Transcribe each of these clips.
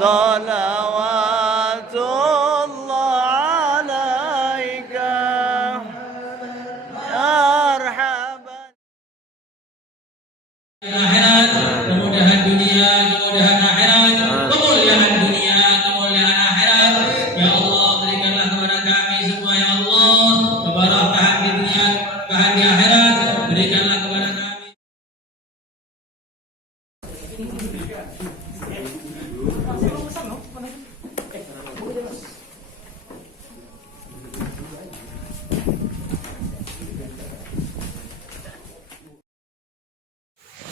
صلوات الله عليك يا أرحم akhirat, kemudahan dunia, kemudahan akhirat, kemuliaan dunia, kemuliaan akhirat. Ya Allah, berikanlah kepada kami semua, ya Allah, keberkahan di dunia, keberkahan di akhirat. Berikanlah kepada kami.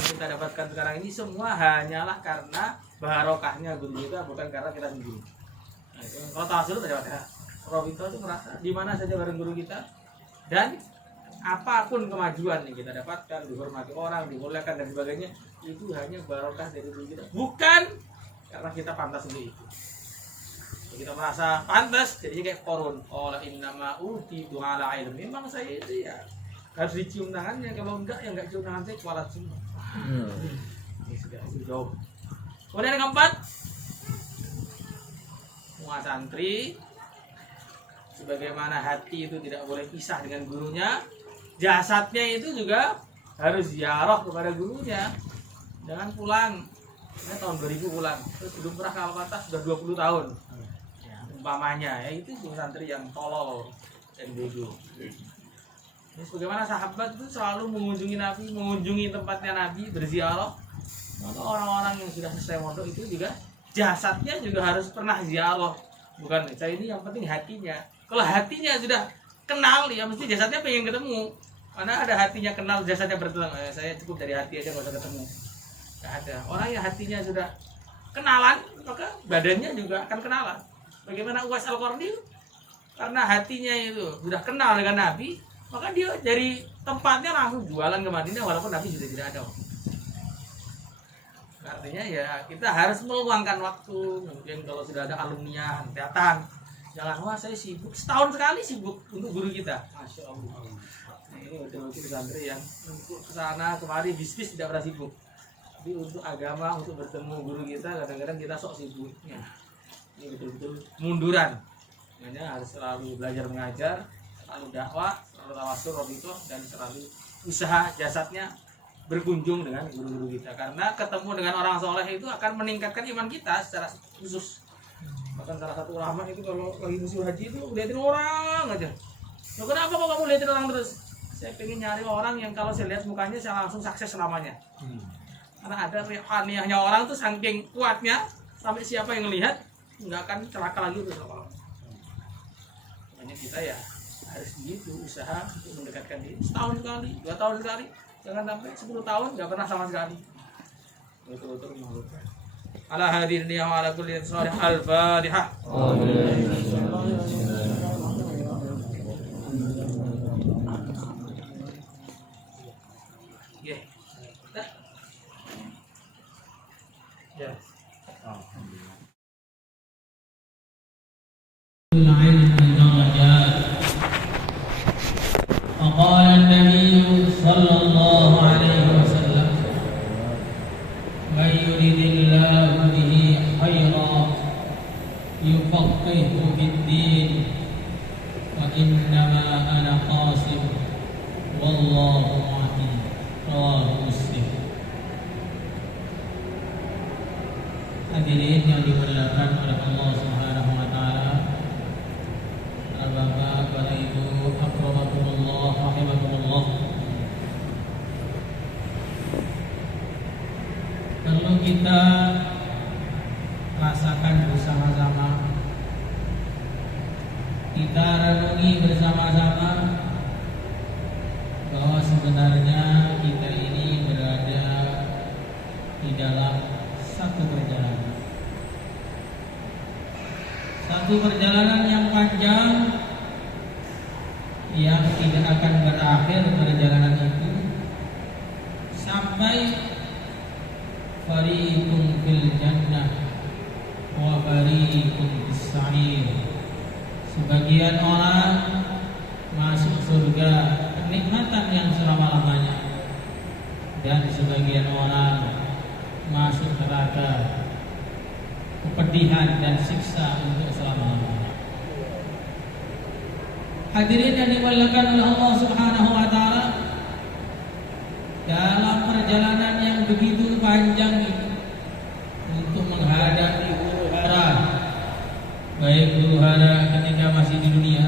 Kita dapatkan sekarang ini semua hanyalah karena barokahnya guru kita, bukan karena kita sendiri. Nah, itu. Kalau tawasul tidak ada. Roh itu merasa di mana saja bareng guru kita, dan apapun kemajuan yang kita dapatkan, dihormati orang, dimuliakan dan sebagainya, itu hanya barokah dari guru kita, bukan karena kita pantas untuk itu. Kalau kita merasa pantas, jadinya kayak korun. Qala innama utitu ala ilm. Memang saya itu ya harus dicium tangannya, kalau enggak ya enggak cium tangan saya, kepala semua. Ini sudah jauh. Kemudian yang keempat, semua santri, sebagaimana hati itu tidak boleh pisah dengan gurunya, jasadnya itu juga harus ziarah kepada gurunya. Jangan pulang, ini tahun 2000 pulang, terus belum pernah ke Al-Fatah sudah 20 tahun. Umpamanya, ya itu santri yang tolol dan bego. Ini sebagaimana sahabat itu selalu mengunjungi Nabi, mengunjungi tempatnya Nabi, berziarah. Maka orang-orang yang sudah selesai mondok itu juga jasadnya juga harus pernah ziarah. Bukan saya ini, yang penting hatinya. Kalau hatinya sudah kenal, ya mesti jasadnya pengen ketemu. Karena ada hatinya kenal, jasadnya bertemu. Saya cukup dari hati aja, nggak usah ketemu. Nggak ada. Orang yang hatinya sudah kenalan, maka badannya juga akan kenalan. Bagaimana Uwais Al-Qarni? Karena hatinya itu sudah kenal dengan Nabi, maka dia dari tempatnya langsung jualan ke Madinah walaupun Nabi sudah tidak ada. Artinya ya kita harus meluangkan waktu. Mungkin kalau sudah ada alumni datang, jangan wah saya sibuk, setahun sekali sibuk untuk guru kita. Masya Allah. Nah, ini betul-betul santri yang untuk kesana kemari bisnis tidak pernah sibuk. Tapi untuk agama, untuk bertemu guru kita kadang-kadang kita sok sibuk. Ya. Ini betul-betul munduran. Makanya harus selalu belajar mengajar, selalu dakwah, selalu tawasul, robito, dan selalu usaha jasadnya berkunjung dengan guru-guru kita. Karena ketemu dengan orang soleh itu akan meningkatkan iman kita secara khusus. Bahkan salah satu ulama itu kalau lagi musim haji itu liatin orang aja. Loh, kenapa kok kamu liatin orang terus? Saya pengen nyari orang yang kalau saya lihat mukanya saya langsung sukses selamanya. Karena ada rehaniahnya orang tuh saking kuatnya sampai siapa yang melihat nggak akan celaka lagi terus lama-lama. Makanya kita ya harus begitu, usaha untuk mendekatkan diri setahun sekali, 2 tahun sekali, jangan sampai 10 tahun nggak pernah sama sekali. Betul-betul mengumpulkan. Ala hadirin ya ala kulli shalih al-Fatihah. Ya. وقال النبي صلى الله عليه وسلم من يرد الله به خيرا يفقهه في الدين وإنما أنا قاسم والله معين رواه مسلم. Hadirin yang dimuliakan oleh Allah Subhanahu wa taala, para bapak, para ibu, akramakumullah, rahimakumullah. Perlu kita rasakan bersama-sama, kita renungi bersama-sama bahwa sebenarnya kita ini berada di dalam satu perjalanan yang panjang yang tidak akan berakhir perjalanan itu sampai fariqun fil jannah wa fariqun fis sa'ir. Sebagian orang masuk surga kenikmatan yang selama-lamanya, dan sebagian orang masuk neraka kepedihan dan siksa untuk selama-lamanya. Hadirin yang dimuliakan oleh Allah Subhanahu wa taala, dalam perjalanan yang begitu panjang ini untuk menghadapi huru hara, baik huru hara ketika masih di dunia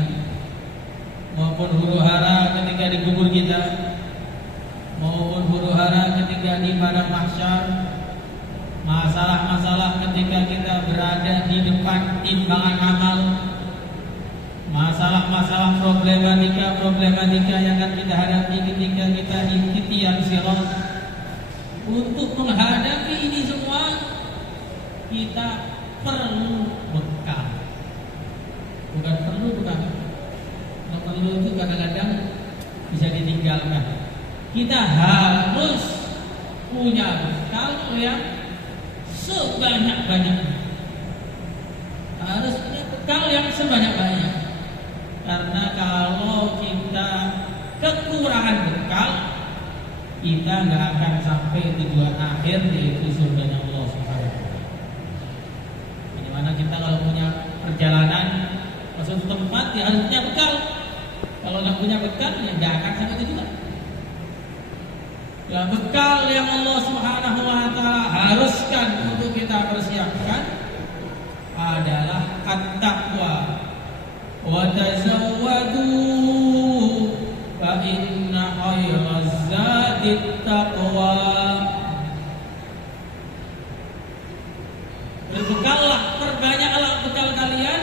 maupun huru hara ketika di kubur kita, maupun huru hara ketika di padang mahsyar, masalah-masalah ketika kita berada di depan timbangan amal, masalah-masalah problematika yang akan kita hadapi ketika kita di titian sirat. Untuk menghadapi ini semua kita perlu bekal. Bukan perlu, bukan. Yang perlu itu kadang-kadang bisa ditinggalkan. Kita harus punya bekal yang sebanyak-banyaknya. Harus punya bekal yang sebanyak-banyaknya. Karena kalau kita kekurangan bekal, kita nggak akan sampai tujuan akhir, yaitu surganya Allah Subhanahu wa taala. Bagaimana kita kalau punya perjalanan ke suatu tempat, ya harus punya bekal. Kalau nggak punya bekal, ya nggak akan sampai tujuan. Ya, bekal yang Allah Subhanahu wa taala haruskan untuk kita persiapkan adalah at-taqwa. Wa tazawwadu fa inna khairaz zadit taqwa. Berbekallah, perbanyaklah bekal kalian,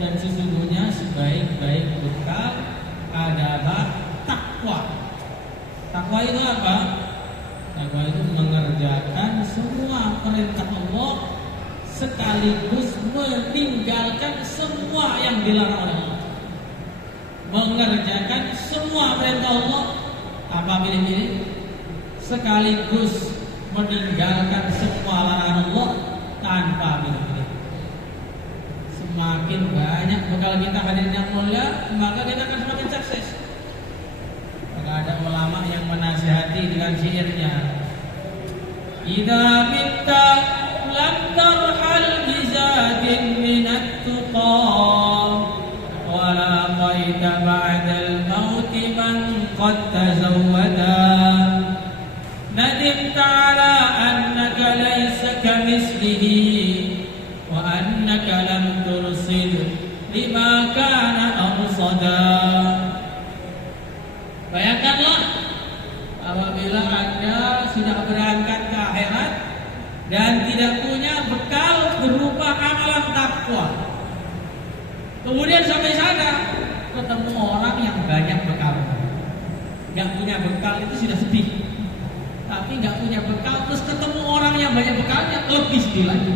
dan sesungguhnya sebaik-baik bekal adalah takwa. Takwa itu apa? Takwa itu mengerjakan semua perintah Allah sekaligus meninggalkan semua yang dilarang oleh Allah. Mengerjakan semua perintah Allah tanpa pilih-pilih, sekaligus meninggalkan semua larangan Allah tanpa pilih-pilih. Semakin banyak bekal kita hadirin yang mulia, maka kita akan semakin sukses. Maka ada ulama yang menasihati dengan syairnya, idza mitta lam tarhal bizadin minat tuqa wa la qaita ba'dal maut man qad tazawwada nadimta ala annaka laysa kamithlihi wa annaka lam tursil lima kana arsada. Bayangkanlah apabila Anda sudah berangkat ke akhirat dan tidak punya bekal berupa amalan takwa. Kemudian sampai sana ketemu orang yang banyak bekal. Gak punya bekal itu sudah sedih. Tapi gak punya bekal terus ketemu orang yang banyak bekalnya, lebih sedih lagi.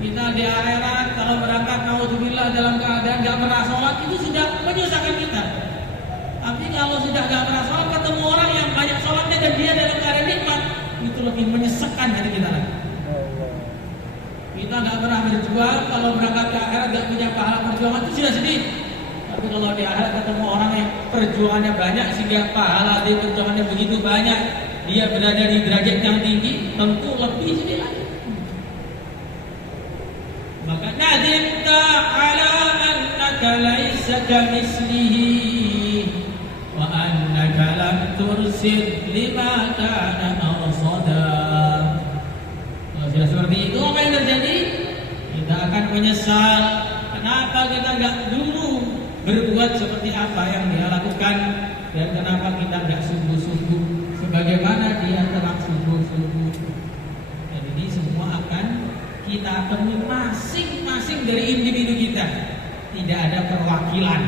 Kita di akhirat kalau berangkat naudzubillah dalam keadaan gak pernah sholat, itu sudah menyusahkan kita. Tapi kalau sudah gak pernah sholat, ketemu orang yang banyak sholatnya dan dia dalam keadaan nikmat, itu lebih menyesakkan hati kita lagi. Kita gak pernah berjuang, kalau berangkat ke akhirat gak punya pahala perjuangan, itu sudah sedih. Tapi kalau di akhirat ketemu orang yang perjuangannya banyak sehingga pahala di perjuangannya begitu banyak, dia berada di derajat yang tinggi, tentu lebih sedih lagi. Maka nadimta ala annaka laisa kamitslihi wa annaka lam tursid lima kana arsada. Kalau sudah seperti itu, apa yang terjadi? Kita akan menyesal. Kenapa kita enggak dulu berbuat seperti apa yang dia lakukan, dan kenapa kita enggak sungguh-sungguh sebagaimana dia telah sungguh-sungguh. Dan ini semua akan kita temui masing-masing dari individu kita. Tidak ada perwakilan.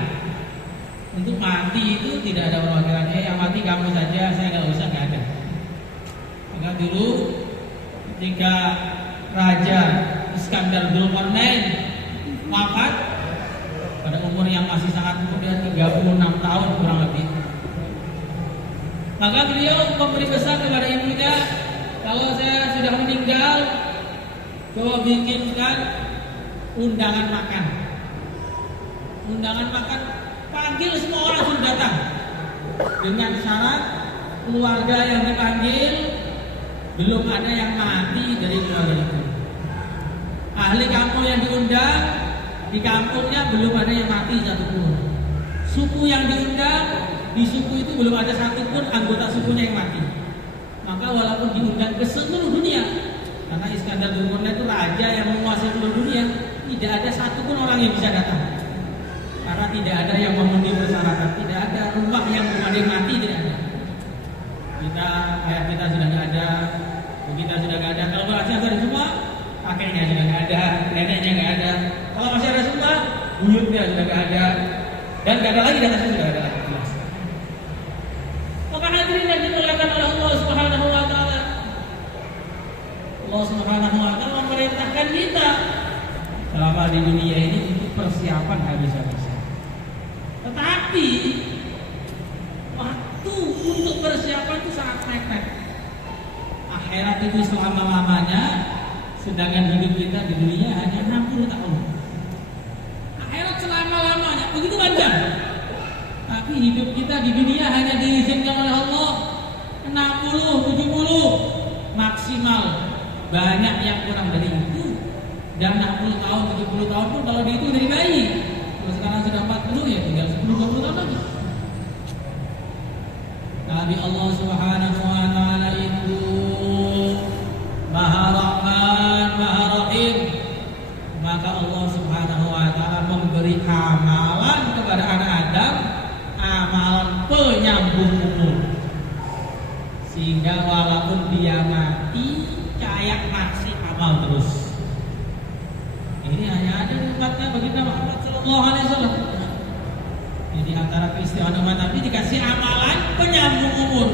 Untuk mati itu tidak ada perwakilan. Yang mati kamu saja, saya nggak usah, nggak ada. Maka dulu ketika Raja Iskandar Dzulkarnain wafat pada umur yang masih sangat muda, 36 tahun kurang lebih. Maka beliau memberi pesan kepada ibunya, kalau saya sudah meninggal, coba bikinkan undangan makan. Undangan makan, panggil semua orang suruh datang. Dengan syarat keluarga yang dipanggil belum ada yang mati dari keluarga itu. diundang, di kampungnya belum ada yang mati satupun. Suku yang diundang, di suku itu belum ada satupun anggota sukunya yang mati. Maka walaupun diundang ke seluruh dunia, karena Iskandar Durmana itu raja yang menguasai seluruh dunia, tidak ada satupun orang yang bisa datang. Karena tidak ada yang memenuhi persyaratan, tidak ada rumah yang belum ada yang mati, tidak ada. Ayah kita sudah nggak ada, ibu kita sudah nggak ada. Kalau masih ada semua, kakeknya sudah nggak ada, neneknya nggak ada. Kalau masih ada semua, buyutnya sudah nggak ada, dan nggak ada lagi di atasnya sudah ada lagi. Maka hadirin yang dimuliakan oleh Allah Subhanahu Wa Taala, Allah Subhanahu Wa Taala memerintahkan kita selama di dunia ini untuk persiapan habis-habisan. Tetapi waktu untuk persiapan itu sangat mepet. Akhirat itu selama-lamanya, sedangkan hidup kita di dunia hanya 60 tahun. Akhirat selama-lamanya, begitu panjang. Tapi hidup kita di dunia hanya diizinkan oleh Allah 60, 70 maksimal. Banyak yang kurang dari itu. Dan 60 tahun, 70 tahun pun kalau dihitung dari bayi. Kalau sekarang sudah 40 ya tinggal 10-20 tahun lagi. Tapi Allah Subhanahu Wa Taala itu Maha Rahman, Maha Rahim. Maka Allah Subhanahu Wa Taala memberi amalan kepada anak Adam, amalan penyambung umur. Sehingga walaupun dia mati, kayak masih amal terus. Ini hanya ada umatnya baginda Muhammad Sallallahu Alaihi Wasallam. Jadi antara keistimewaan umat Nabi dikasih amalan penyambung umur.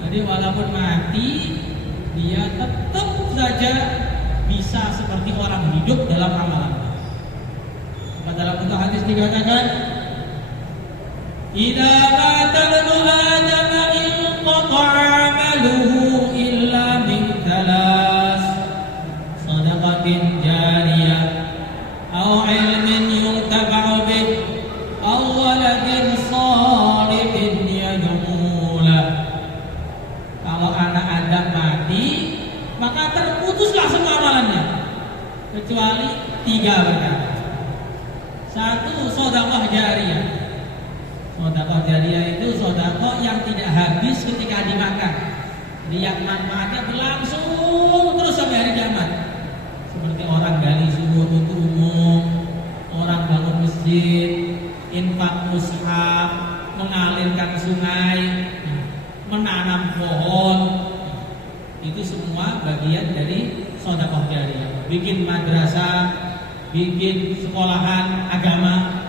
Jadi walaupun mati, dia tetap saja bisa seperti orang hidup dalam amalan. Maka dalam bentuk hadis dikatakan, "Idza mata ibnu Adam inqata'a 'amaluhu illa min thalas, sadaqatin jariyah, aw 'ilmin yuntafa'u bih, aw waladin shalihin yad'u lahu." Kalau anak Adam mati, maka terputuslah semua amalannya kecuali 3 perkara. 1, sedekah jariyah. Sedekah jariyah itu sedekah yang tidak habis ketika dimakan. Jadi yang manfaatnya berlangsung terus sampai hari kiamat. Seperti orang gali sumur untuk umum, orang bangun masjid, infak mushaf, mengalirkan sungai, menanam pohon. Itu semua bagian dari sedekah jariyah. Bikin madrasah, bikin sekolahan agama.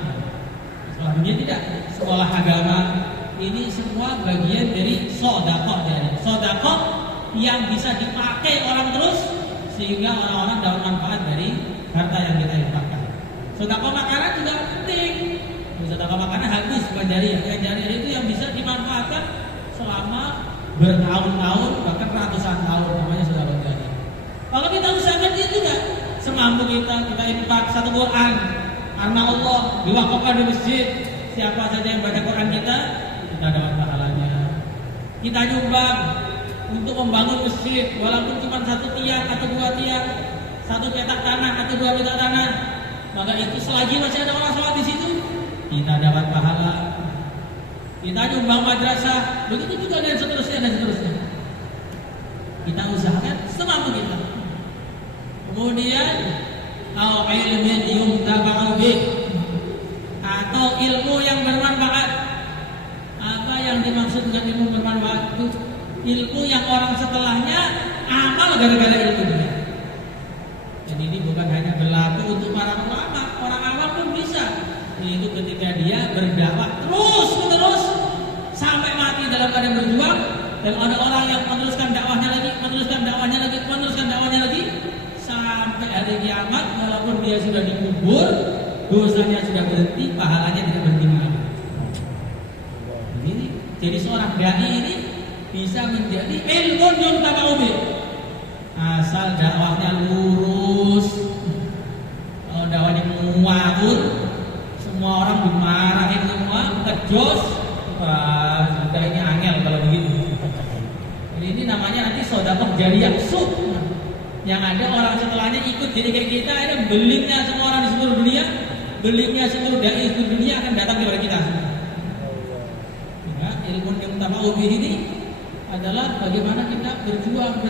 Sekolah dunia tidak, sekolah agama. Ini semua bagian dari sedekah jariyah. Sedekah yang bisa dipakai orang terus sehingga orang-orang dapat manfaat dari harta yang kita infakkan. Sedekah makanan juga penting. Sedekah makanan habis bukan jariyah. Yang jariyah itu yang bisa dimanfaatkan selama bertahun-tahun bahkan ratusan tahun, namanya sedekah jariyah. Kalau kita usahakan itu juga semampu kita infak 1 Quran karena Allah, diwakafkan di masjid. Siapa saja yang baca Quran kita dapat pahalanya. Kita nyumbang untuk membangun masjid, walaupun cuma 1 tiang atau 2 tiang, 1 petak tanah atau 2 petak tanah, maka itu selagi masih ada orang sholat di situ, kita dapat pahala. Kita nyumbang madrasah, begitu juga dan seterusnya dan seterusnya. Kita usahakan semampu kita. Kemudian au ilmin yuntafa'u bih, atau ilmu yang bermanfaat. Apa yang dimaksud dengan ilmu bermanfaat itu? Ilmu yang orang setelahnya amal gara-gara ilmu dia. Jadi ini bukan hanya berlaku untuk para ulama, orang awam pun bisa. Itu ketika dia berdakwah terus-menerus sampai mati dalam keadaan berjuang, dan ada orang yang meneruskan dakwahnya lagi, meneruskan dakwahnya lagi, meneruskan dakwahnya lagi sampai hari kiamat. Walaupun dia sudah dikubur, dosanya sudah berhenti, pahalanya tidak berhenti lagi. Jadi seorang dai ini bisa menjadi ilmu yuntafa'u bih, asal dakwahnya lurus. Kalau dakwahnya ngawur, semua orang dimarahin semua, kejos, wah sudah ini angel kalau begitu. Jadi ini namanya nanti sedekah jariyah. Yang ada orang setelahnya ikut jadi kayak kita, ada belingnya semua orang di seluruh dunia, belingnya seluruh dai di dunia akan datang kepada kita semua. Ya, ilmu yang utama ini adalah bagaimana kita berjuang.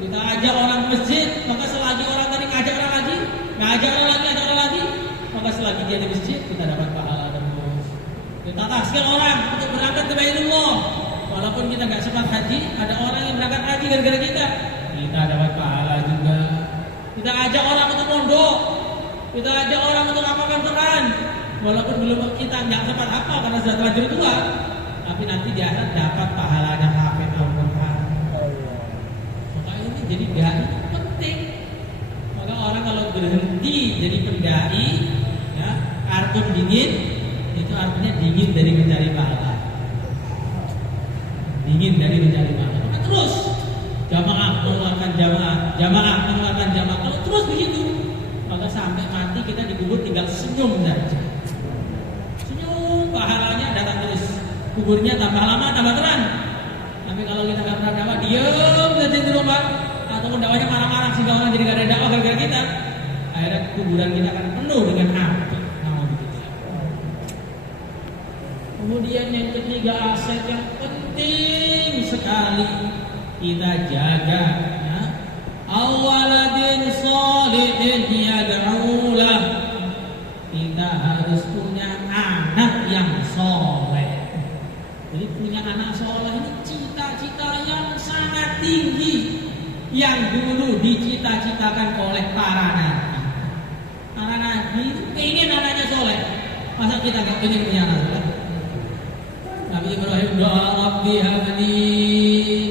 Kita ajak orang masjid, maka selagi orang tadi ngajak orang lagi, ngajak orang lagi, maka selagi dia di masjid kita dapat pahala terus. Kita taskil orang untuk berangkat ke Baitullah, walaupun kita nggak sempat haji, ada orang yang berangkat haji gara-gara kita dapat pahala juga. Kita ajak orang untuk pondok, kita ajak orang untuk hafalkan Quran, walaupun belum kita nggak sempat hafal karena sudah terlanjur tua, tapi nanti di akhirat dapat pahalanya hafid Al-Quran. Maka ini jadi dai penting. Maka orang kalau berhenti jadi pendai, ya, arkun dingin, itu artinya dingin dari mencari pahala. Dingin dari mencari pahala. Maka terus jamaah mengeluarkan jamaah. Kalau terus begitu, maka sampai mati kita dikubur tinggal senyum saja. Senyum, pahalanya datang terus. Kuburnya tambah lama, tambah keren. Tapi kalau kita nggak pernah dakwah, diam saja di rumah, ataupun dakwahnya marah-marah sehingga orang jadi nggak ada dakwah gara-gara kita, akhirnya kuburan kita akan penuh dengan api. Kemudian yang ketiga, aset yang penting sekali kita jaga, ya. Awaladin sholihin yad'ulah. Kita harus punya anak yang soleh. Jadi punya anak soleh ini cita-cita yang sangat tinggi, yang dulu dicita-citakan oleh para nabi. Para nabi itu pengen anaknya soleh. Masa kita nggak pengen punya anak soleh? Nabi Ibrahim doa, Rabbi habli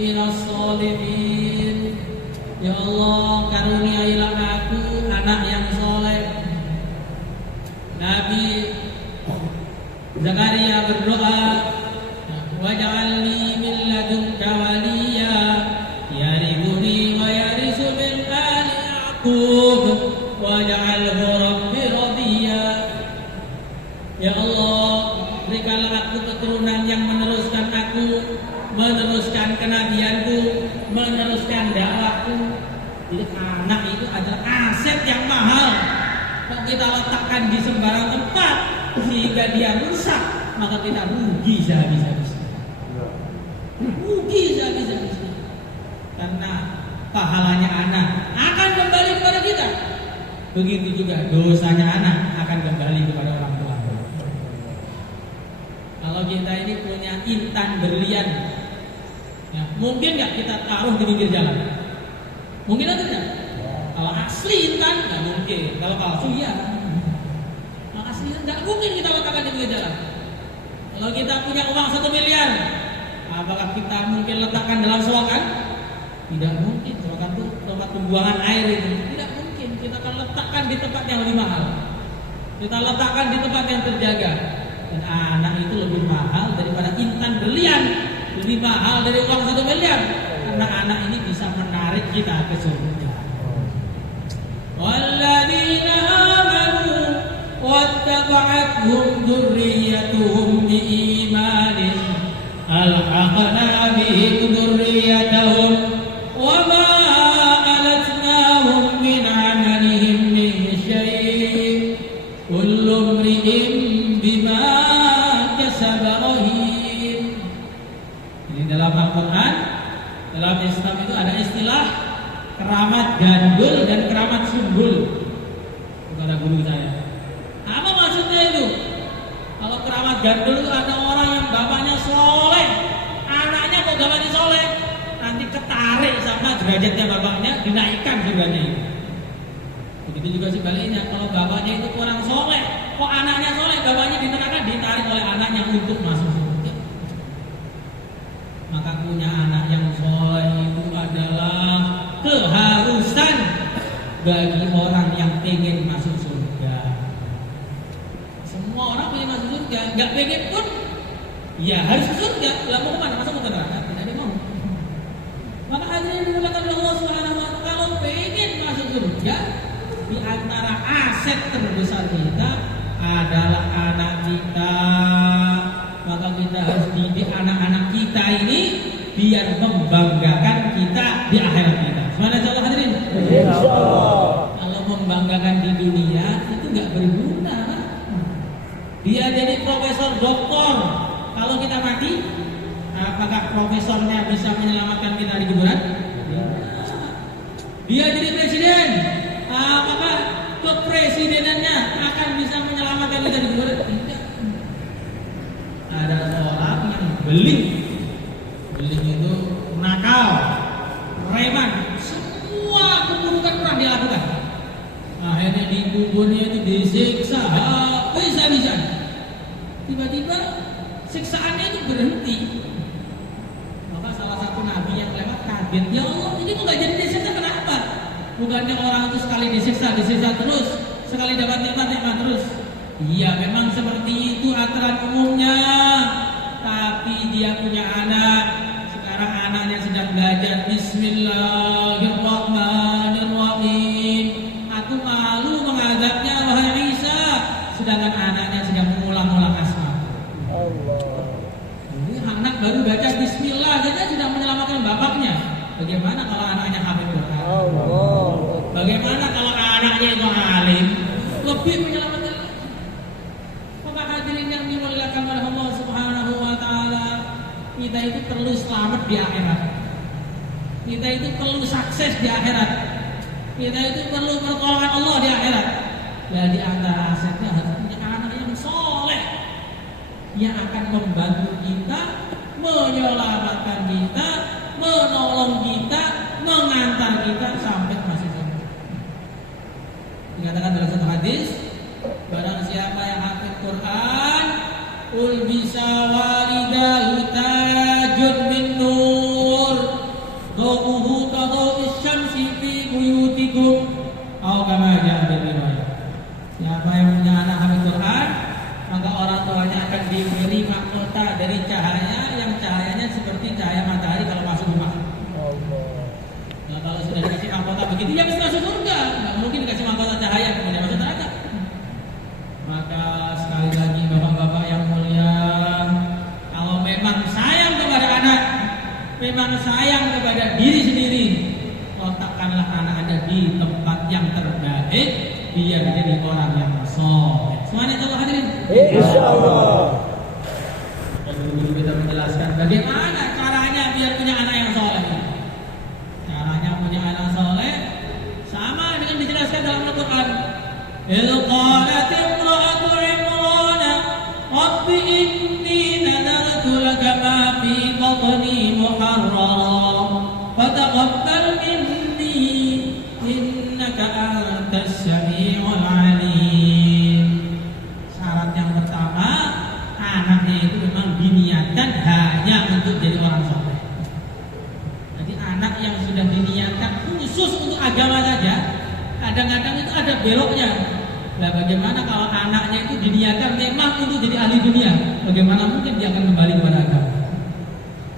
minas sholihin. Ya Allah, karuniailah aku anak yang soleh. Nabi Zakaria berdoa, waj'alni min ladunka waliya yarithuni wa yarithu min ali Yaqub waj'alhu rabbi radiya. Ya Allah, berikanlah aku keturunan yang meneruskan aku, meneruskan kenabianku, meneruskan dakwahku. Jadi anak itu adalah aset yang mahal. Kalau kita letakkan di sembarang tempat sehingga dia rusak, maka kita rugi sehabis-habisnya. Rugi sehabis-habisnya. Karena pahalanya anak akan kembali kepada kita. Begitu juga dosanya anak akan kembali kepada orang tua. Kalau kita ini punya intan berlian, ya, mungkin nggak kita taruh di pinggir jalan? Mungkin atau tidak? Kalau asli intan nggak mungkin. Kalau palsu ya. Kalau asli nggak mungkin kita letakkan di pinggir jalan. Kalau kita punya uang 1 miliar, apakah kita mungkin letakkan dalam selokan? Tidak mungkin. Selokan itu tempat pembuangan air itu. Tidak mungkin. Kita akan letakkan di tempat yang lebih mahal. Kita letakkan di tempat yang terjaga. Dan anak itu lebih mahal daripada intan berlian, lebih mahal dari uang 1 miliar. Karena anak ini bisa menarik kita ke surga. Walladzina amanu wattaba'athum dzurriyyatuhum biimanin alhaqna bihim dzurriyyatahum wama alatnahum min 'amalihim min syai'. Kullu imri'in bima kasaba rahin. Ini dalam Al-Quran, dalam Islam itu ada istilah keramat gandul dan keramat sumbul. Kata guru saya. Apa maksudnya itu? Kalau keramat gandul itu ada orang yang bapaknya soleh, anaknya kok bapaknya soleh, nanti ketarik sama derajatnya bapaknya, dinaikkan surganya itu. Begitu juga sebaliknya, kalau bapaknya itu kurang soleh, kok anaknya soleh, bapaknya di neraka, ditarik oleh anaknya untuk masuk surga. Maka punya anak yang soleh itu adalah keharusan bagi orang yang ingin masuk surga. Semua orang pengen masuk surga, nggak pengen pun ya harus ke surga. Lah mau kemana? Masa mau ke neraka? Tidak ada mau. Maka hadirin dimuliakan oleh Allah Subhanahu wa taala, kalau pengen masuk surga, di antara aset terbesar kita adalah anak kita. Maka kita harus didik anak-anak kita ini biar membanggakan kita di akhirat kita. Sebenarnya Dia jadi profesor doktor. Kalau kita mati, apakah profesornya bisa menyelamatkan kita di kuburan? Dia jadi presiden, apakah kepresidenannya akan bisa menyelamatkan kita di kuburan? Tidak. Ada seorang yang beling itu nakal, preman, semua keburukan pernah dia lakukan. Akhirnya di kuburnya itu disiksa habis-habisan. Tiba-tiba siksaannya itu berhenti. Maka salah satu nabi yang lewat kaget, ya Allah, ini kok gak jadi disiksa, kenapa? Bukannya orang itu sekali disiksa terus, sekali dapat nikmat terus. Iya, memang seperti itu aturan umumnya. Tapi dia punya anak. Sekarang anaknya sedang belajar Bismillahirrahmanirrahim. Aku malu mengadabnya, wahai Isa. Sedangkan anaknya sedang mengulang-ulang asma. Allah. Ini anak baru baca Bismillah, dia sudah menyelamatkan bapaknya. Bagaimana kalau anaknya hafid Quran? Allah. Bagaimana kalau anaknya itu alim? Lebih menyelamatkan lagi. Maka hadirin yang dimuliakan oleh Allah Subhanahu wa taala, kita itu perlu selamat di akhirat. Kita itu perlu sukses di akhirat. Kita itu perlu pertolongan Allah di akhirat. Ya, di antara asetnya harus punya anak yang soleh, yang akan membantu kita, menyelamatkan kita, menolong kita, mengantar kita sampai masih sampai. Dikatakan dalam satu hadis, barang siapa yang hafid Quran, ul bisa walidahu tajud min nur, dhau'uhu kadhau'is syamsi fi buyutikum, atau kama ja'a bil riwayat. Siapa yang punya anak hafid Quran, maka orang tuanya akan diberi mahkota dari cahaya yang cahayanya seperti cahaya matahari kalau masuk rumah. Nah, kalau sudah dikasih mahkota begitu, ya bisa masuk surga. Nggak mungkin dikasih mahkota cahaya kemudian masuk neraka. Maka sekali lagi bapak-bapak yang mulia, kalau memang sayang kepada anak, memang sayang kepada diri sendiri, letakkanlah anak Anda di tempat yang terbaik, biar jadi orang yang soleh. Semuanya coba hadirin. Insyaallah. Dan guru kita menjelaskan bagaimana caranya biar punya anak yang soleh. Caranya punya anak soleh sama dengan dijelaskan dalam Al-Quran. Qalat imra'atu Imran, Rabbi inni nadartu laka ma fi batni muharraran fataqabbal minni innaka antas sami'ul 'alim. Syarat yang pertama, anaknya itu memang diniatkan hanya untuk jadi orang soleh. Jadi anak yang sudah diniatkan khusus untuk agama saja, kadang-kadang itu ada beloknya. Nah, bagaimana kalau anaknya itu diniatkan memang untuk jadi ahli dunia? Bagaimana mungkin dia akan kembali kepada agama?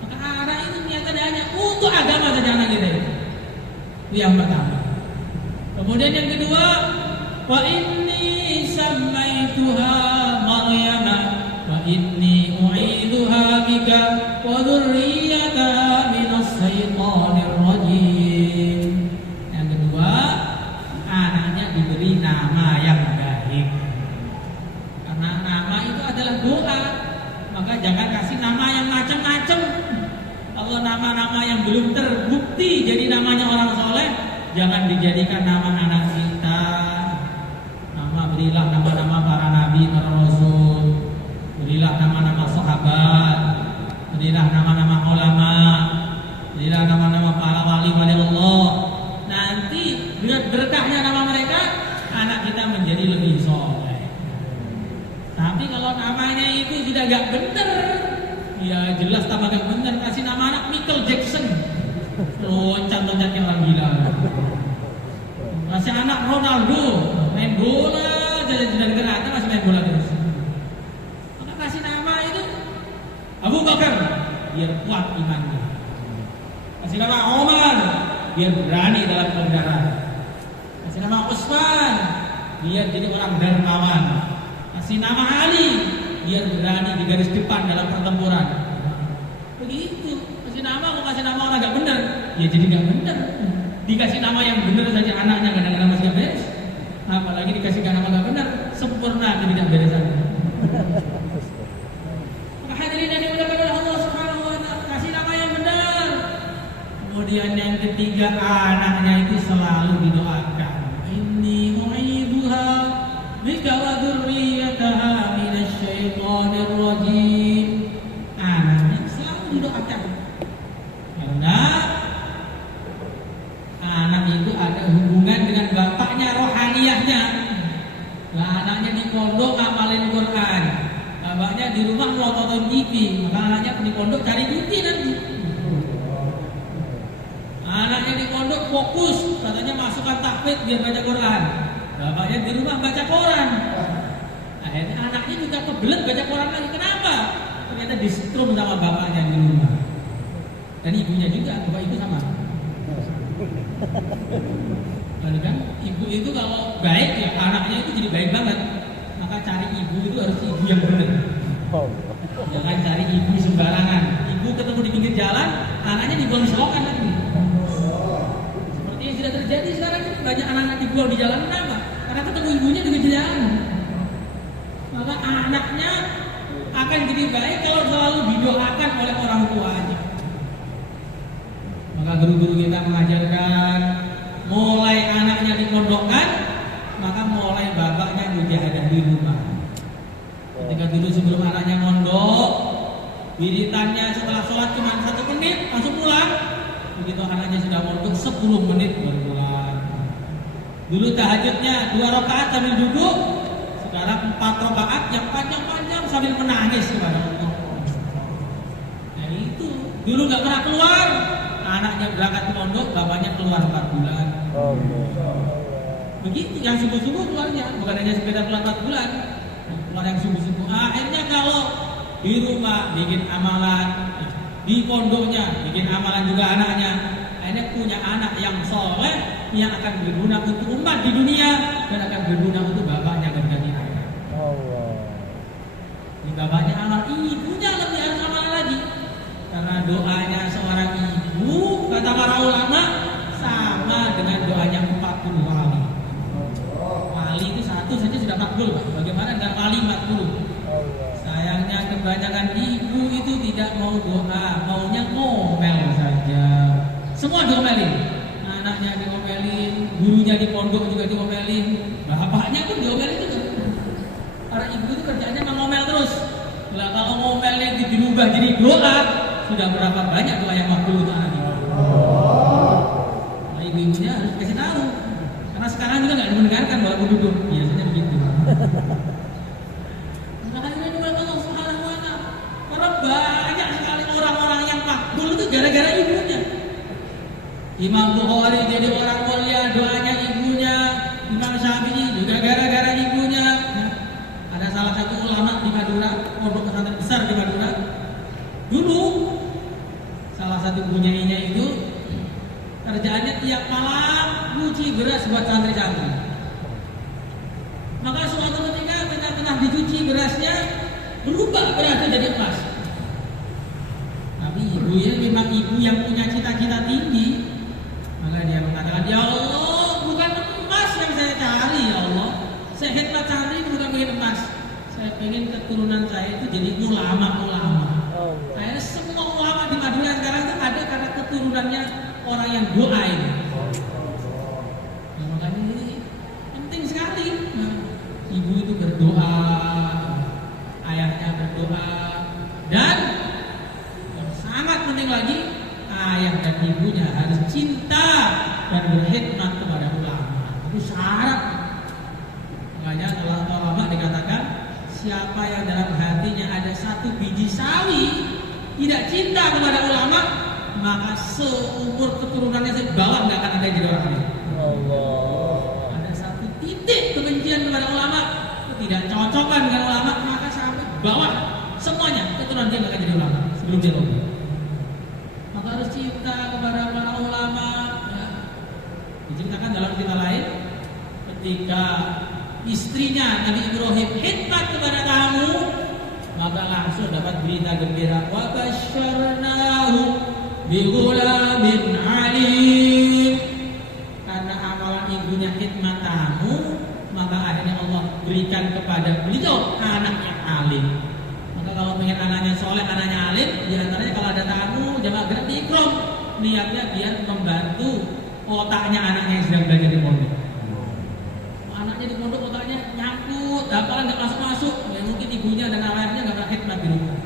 Maka anak itu niatannya hanya untuk agama saja anak kita itu. Itu yang pertama. Kemudian yang kedua, wa inni sammaituha Maryam wa inni u'iduha bika wa dzurriyyataha minas syaitonir rajim. Yang kedua, anaknya diberi nama yang baik. Karena nama itu adalah doa, maka jangan kasih nama yang macam-macam. Kalau nama-nama yang belum terbukti jadi namanya orang soleh, jangan dijadikan nama anak kita. Berilah nama-nama para nabi, para rasul. Berilah nama-nama sahabat. Berilah nama-nama ulama. Berilah nama-nama para wali-wali Allah. Nanti dengan berkahnya nama mereka, anak kita menjadi lebih soleh. Tapi kalau namanya itu sudah gak benar, ya jelas tambah gak benar. Kasih nama anak Michael Jackson, loncat-loncat kayak orang gila. Kasih anak Ronaldo, main bola, jalan-jalan gerata masih main bola terus. Maka kasih nama itu Abu Bakar, biar kuat imannya. Kasih nama Omar, biar berani dalam kendaraan. Kasih nama Utsman, biar jadi orang dermawan. Kasih nama Ali, biar berani di garis depan dalam pertempuran. Begitu. Kasih nama, kalau kasih nama orang gak benar, ya jadi gak benar. Dikasih nama yang benar saja anaknya kadang-kadang masih gak beres. Apalagi dikasih nama gak benar, sempurna tidak beresan. Maka hadirin yang dimuliakan oleh Allah Subhanahu wa taala, kasih nama yang benar. Kemudian yang ketiga, anaknya itu selalu didoakan. Inni u'idzuha bika wa dzurriyyataha minasyaitonir rajim. Anaknya selalu didoakan. Karena anak itu ada hubungan dengan bapaknya, rohaniyahnya. Nah, anaknya di pondok ngapalin Quran, bapaknya di rumah melototin TV, maka anaknya di pondok cari duit nanti. Anaknya di pondok fokus, katanya masukkan tahfidz biar baca Quran, bapaknya di rumah baca koran. Akhirnya anaknya juga kebelet baca koran lagi. Kenapa? Ternyata disetrum sama bapaknya di rumah. Dan ibunya juga, bapak ibu sama. Lalu kan ibu itu kalau baik ya anaknya itu jadi baik banget. Maka cari ibu itu harus ibu yang benar. Jangan cari ibu sembarangan. Ibu ketemu di pinggir jalan, anaknya dibuang di selokan lagi. Seperti yang sudah terjadi sekarang ini, banyak anak-anak dibuang di jalan. Kenapa? Karena ketemu ibunya di pinggir jalan. Maka anaknya akan jadi baik kalau selalu didoakan oleh orang tuanya. Maka guru-guru kita mengajarkan, mulai anaknya dipondokkan, maka mulai bapaknya mujahadah di rumah. Ketika dulu sebelum anaknya mondok, wiritannya setelah sholat cuma 1 menit langsung pulang. Begitu anaknya sudah mondok 10 menit baru pulang. Dulu tahajudnya 2 rakaat sambil duduk, sekarang 4 rakaat yang panjang-panjang sambil menangis kepada Allah. Nah itu dulu nggak pernah keluar. Anaknya berangkat ke pondok, bapaknya keluar 4 bulan. Begitu, yang subuh-subuh keluarnya, bukan hanya sekedar keluar 4 bulan, keluar yang subuh-subuh. Akhirnya kalau di rumah bikin amalan, di pondoknya bikin amalan juga anaknya, akhirnya punya anak yang soleh, yang akan berguna untuk umat di dunia dan akan berguna untuk bapaknya berganti akhirat. Ini bapaknya amal, ibunya lebih harus amalan lagi. Karena doanya seorang ibu, kata para ulama, sama dengan doanya 40 wali. Wali itu satu saja sudah makbul, Pak. Bagaimana dengan wali 40? Sayangnya kebanyakan ibu itu tidak mau doa, maunya ngomel saja. Semua diomelin. Anaknya diomelin, gurunya di pondok juga diomelin, bapaknya pun diomelin juga. Para ibu itu kerjanya ngomel terus. Lah kalau ngomelnya itu dirubah jadi doa, sudah berapa banyak doa yang makbul untuk anak ibu. Nah, ibu-ibunya harus kasih tahu. Karena sekarang juga nggak mendengarkan walaupun duduk, biasanya begitu. Makanya Allah Subhanahu wa taala, karena banyak sekali orang-orang yang makbul itu gara-gara ibunya. Imam Bukhari jadi orang mulia, doanya ibunya. Imam Syafi'i juga gara-gara ibunya. Nah, ada salah satu ulama di Madura, pondok pesantren besar di Madura. Dulu salah satu bunyainya itu kerjaannya tiap malam nyuci beras buat santri-santri. Maka suatu ketika tengah-tengah dicuci berasnya, berubah berasnya jadi emas. Tapi ibunya memang ibu yang punya cita-cita tinggi. Maka dia mengatakan, ya Allah, bukan emas yang saya cari, ya Allah. Saya khidmat santri bukan pengen emas. Saya pengen keturunan saya itu jadi ulama-ulama. Akhirnya semua ulama di Madura sekarang itu ada karena keturunannya orang yang doa ini. Nah, makanya ini penting sekali. Nah, ibu itu berdoa, ayahnya berdoa, dan yang sangat penting lagi, ayah dan ibunya harus cinta dan berkhidmat kepada ulama. Itu syarat. Makanya dalam ulama dikatakan, siapa yang dalam hatinya ada 1 biji sawi tidak cinta kepada ulama, maka seumur keturunannya sebawah nggak akan ada yang jadi orang ini. Ada 1 titik kebencian kepada ulama, ketidakcocokan dengan ulama, maka sampai bawah semuanya keturunan dia nggak akan jadi ulama sebelum dia lomba. Maka harus cinta kepada para ulama. Ya. Diceritakan dalam cerita lain, ketika istrinya Nabi Ibrahim khidmat kepada tamu, maka langsung dapat berita gembira, wa basyarnahu bi ghulamin alim. Karena amalan ibunya khidmat tamu, maka akhirnya Allah berikan kepada beliau anak yang alim. Maka kalau pengen anaknya soleh, anaknya alim, diantaranya kalau ada tamu jamaah gerak di ikram, niatnya biar membantu otaknya anaknya yang sedang belajar di pondok. Anaknya di pondok otaknya nyangkut, hafalan nggak masuk, ya mungkin ibunya dan ayahnya nggak pernah hikmat di rumah.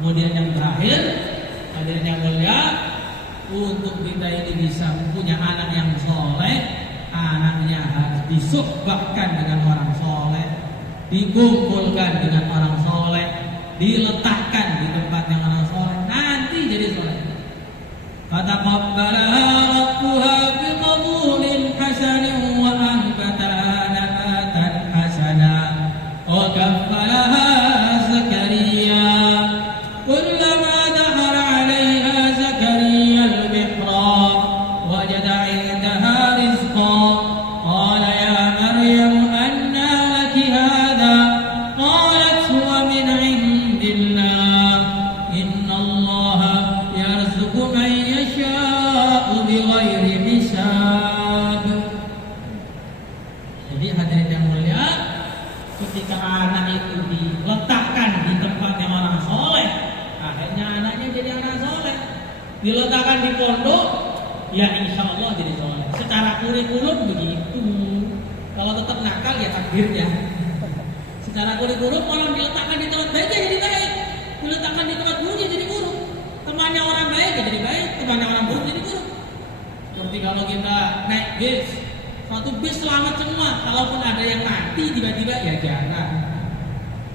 Kemudian yang terakhir, hadirin yang mulia, untuk kita ini bisa punya anak yang soleh, anaknya harus disuhbahkan dengan orang soleh, dikumpulkan dengan orang soleh, diletakkan di tempat yang orang soleh, nanti jadi soleh. Fataqabbalaha rabbuha biqabulin hasanin wa anbataha nabatan hasana wa kaffalaha Zakaria. Kullama dakhara 'alaiha Zakaria al-mihrab wajada 'indaha rizqan qala ya Maryam anna laki hadha qalat huwa min 'indillah inna Allaha yarzuqu man yasha'u bighairi hisab. Jadi hadirin yang mulia, ketika anak itu diletakkan di tempat yang orang soleh, akhirnya anaknya jadi anak soleh. Diletakkan di pondok, ya insya Allah jadi soleh. Secara kurikulum begitu. Kalau tetap nakal ya takdirnya. Secara kurikulum orang diletakkan di tempat baik ya jadi baik, diletakkan di tempat buruk ya jadi buruk. Temannya orang baik ya jadi baik, temannya orang buruk jadi buruk. Seperti kalau kita naik bis, satu bis selamat semua, kalaupun ada yang mati tiba-tiba ya jangan.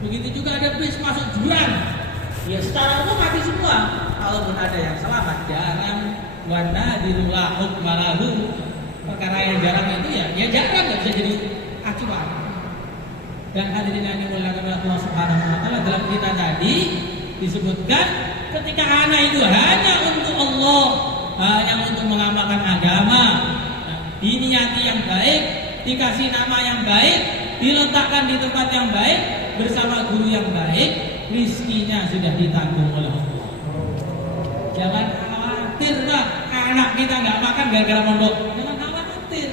Begitu juga ada bis masuk jurang, ya secara umum mati semua, kalaupun ada yang selamat jangan. Wana dirulah hukmalahu, perkara yang jarang itu ya jarang, nggak bisa jadi acuan. Dan hadirin yang dimuliakan oleh Allah Subhanahu Wa Taala, dalam kita tadi disebutkan ketika anak itu hanya untuk Allah, hanya untuk mengamalkan agama, diniati yang baik, dikasih nama yang baik, diletakkan di tempat yang baik bersama guru yang baik, rizkinya sudah ditanggung oleh Allah. Jangan khawatir lah anak kita nggak makan gara-gara pondok. Jangan khawatir.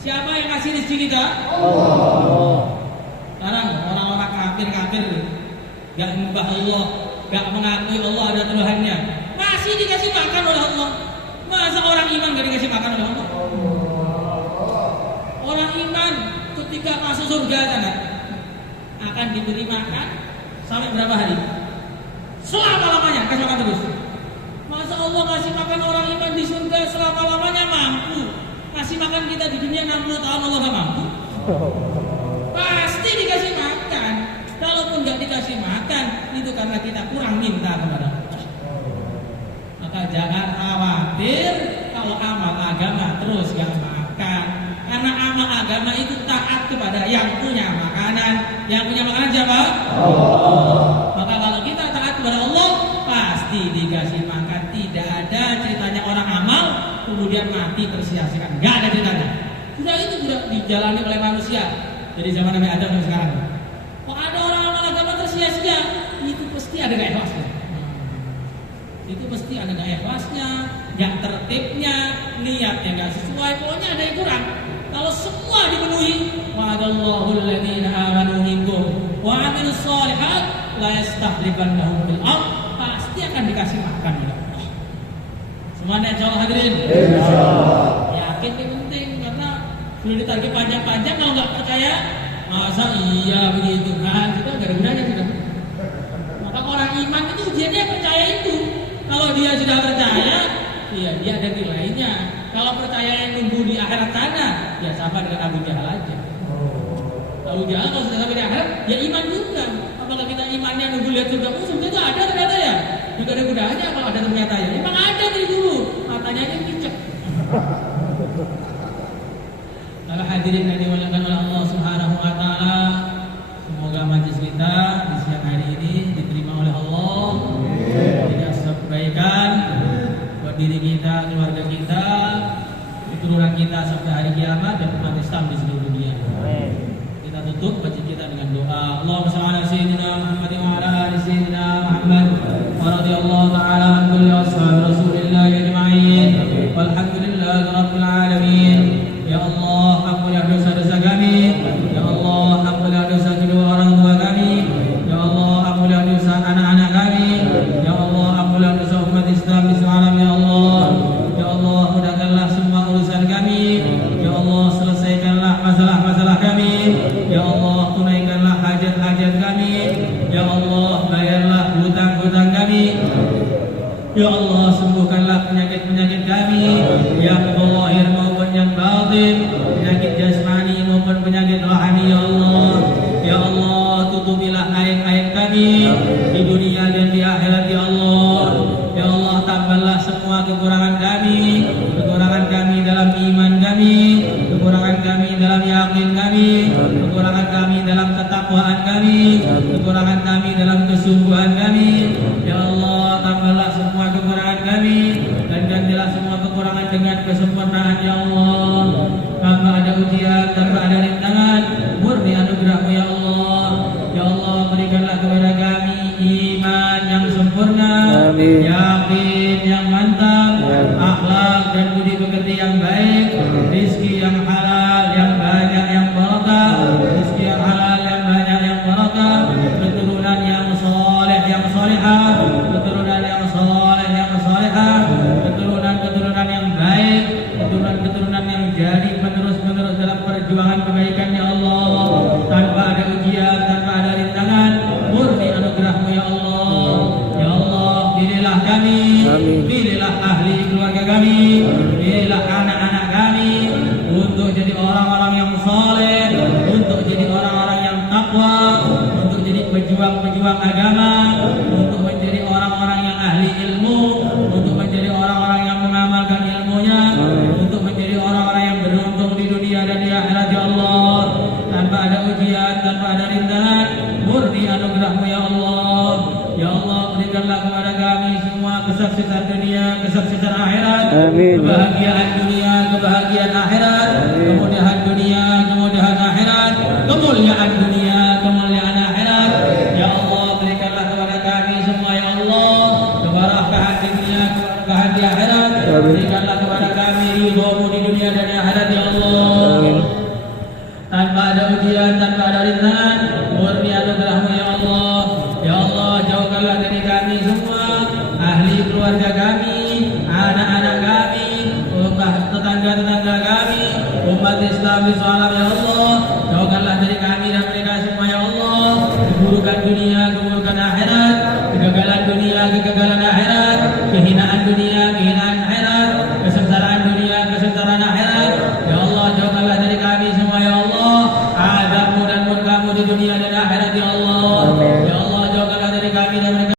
Siapa yang kasih rezeki kita? Allah. Sekarang orang-orang kafir nggak menyembah Allah, nggak mengakui Allah ada Tuhannya, masih dikasih makan oleh Allah. Masa orang iman nggak dikasih makan oleh Allah? Orang iman ketika masuk surga sana akan diberi makan sampai berapa hari? Selama-lamanya kasih makan terus. Masa Allah kasih makan orang iman di surga selama-lamanya mampu? Kasih makan kita di dunia 60 tahun Allah gak mampu? Pasti dikasih makan. Kalaupun gak dikasih makan, itu karena kita kurang minta kepada Allah. Maka jangan khawatir kalau amal agama terus gak makan. Karena amal agama itu taat kepada yang punya makanan. Yang punya makanan siapa? Allah. Maka kalau kita taat kepada Allah, pasti dikasih makan. Tidak ada ceritanya orang amal kemudian mati tersia-siakan. Gak ada ceritanya. Sudah itu sudah dijalani oleh manusia dari zaman Nabi Adam sampai sekarang. Kok ada orang amal agama tersia-sia? Itu pasti ada gak ikhlasnya. Itu pasti ada gak ikhlasnya, gak tertibnya, niatnya gak sesuai. Pokoknya ada yang kurang. Kalau semua dipenuhi, wa'adallahu alladhina amanu minkum wa 'amilus shalihat la yastakhlifannahum fil ardh, pasti akan dikasih makan oleh Allah. Semuanya insyaallah hadirin. Insyaallah. Yakin itu penting karena sudah ditagih panjang-panjang, kalau nggak percaya, masa iya begitu kan? Kita nggak ada gunanya sudah. Maka orang iman itu ujiannya percaya itu. Kalau dia sudah percaya, iya dia ada nilainya. Kalau percaya yang nunggu di akhirat sana, ya sama dengan Abu Jahal aja. Abu Jahal kalau sudah sampai di akhirat, ya iman juga. Apakah kita imannya nunggu lihat surga? Oh surga itu ada ternyata ya. Juga ada gunanya kalau ada ternyata ya. Memang ada dari dulu. Matanya ini picek. Maka hadirin yang dimuliakan oleh Allah Subhanahu Wa Taala, semoga majelis kita di siang hari ini diterima oleh Allah. Tidak kebaikan buat diri kita, keluarga kita, keturunan kita sampai hari kiamat dan umat Islam di seluruh dunia. Kita tutup baca kita dengan doa. Allahumma shalli ala sayyidina Muhammad wa ala ali sayyidina Muhammad wa radhiyallahu ta'ala an kulli ashabi Rasulillah ajma'in. Walhamdulillahi rabbil alamin. Ya Allah, ampuni dosa-dosa kami. Ya Allah, kami, kekurangan kami dalam iman kami, kekurangan kami dalam yakin kami, kekurangan kami dalam ketakwaan kami, kekurangan kami dalam kesungguhan kami. Ya Allah, tambahlah semua kekurangan kami dan gantilah semua kekurangan dengan kesempurnaan. Ya Allah, tanpa ada ujian, tanpa ada rintangan, murni anugerah-Mu ya Allah. Ya Allah, berikanlah kepada kami iman yang sempurna, Amin. yakin yang mantap, akhlak dan budi pekerti yang baik, rizki yang halal, yang banyak, yang barakah, rizki yang halal, yang banyak, yang barakah, keturunan yang soleh, yang solehah, keturunan yang soleh, yang solehah, keturunan yang baik, keturunan yang jadi penerus-penerus dalam perjuangan kebaikan ya Allah, tanpa ada ujian, tanpa ada rintangan, murni anugerah-Mu ya Allah. Ya Allah, pilihlah kami, Amin. pilihlah ahli keluarga kami, pilihlah anak-anak kami untuk jadi orang-orang yang saleh, untuk jadi orang-orang yang takwa, untuk jadi pejuang-pejuang agama, untuk menjadi orang-orang yang ahli ilmu, untuk menjadi orang-orang yang mengamalkan ilmunya, untuk menjadi orang-orang yang beruntung di dunia dan di akhirat ya Allah, tanpa ada ujian, tanpa ada rintangan, murni anugerah-Mu ya Allah. Ya Allah, berikanlah kepada kami semua kesuksesan dunia, kesuksesan akhirat, Amin. kebahagiaan dunia, kebahagiaan akhirat, kemudahan dunia, kemudahan akhirat, kemuliaan dunia, kemuliaan akhirat. Ya Allah, berikanlah kepada kami semua ya Allah keberkahan di dunia, keberkahan di akhirat. Berikanlah kepada kami ridho-Mu di dunia dan di akhirat ya Allah. Tanpa ada ujian, tanpa ada rintangan, murni anugerah-Mu ya Allah. Ya Allah, jauhkanlah dari kami semua, ahli keluarga kami, anak-anak kami, tetangga-tetangga kami, umat Islam di salam ya Allah. Jauhkanlah dari kami dan mereka semua ya Allah keburukan dunia, keburukan akhirat, kegagalan dunia, kegagalan akhirat, kehinaan dunia, kehinaan akhirat, kesengsaraan dunia, kesengsaraan akhirat. Ya Allah, jauhkanlah dari kami semua ya Allah azab-Mu dan murka-Mu di dunia dan akhirat ya Allah. Ya Allah, jauhkanlah dari kami dan mereka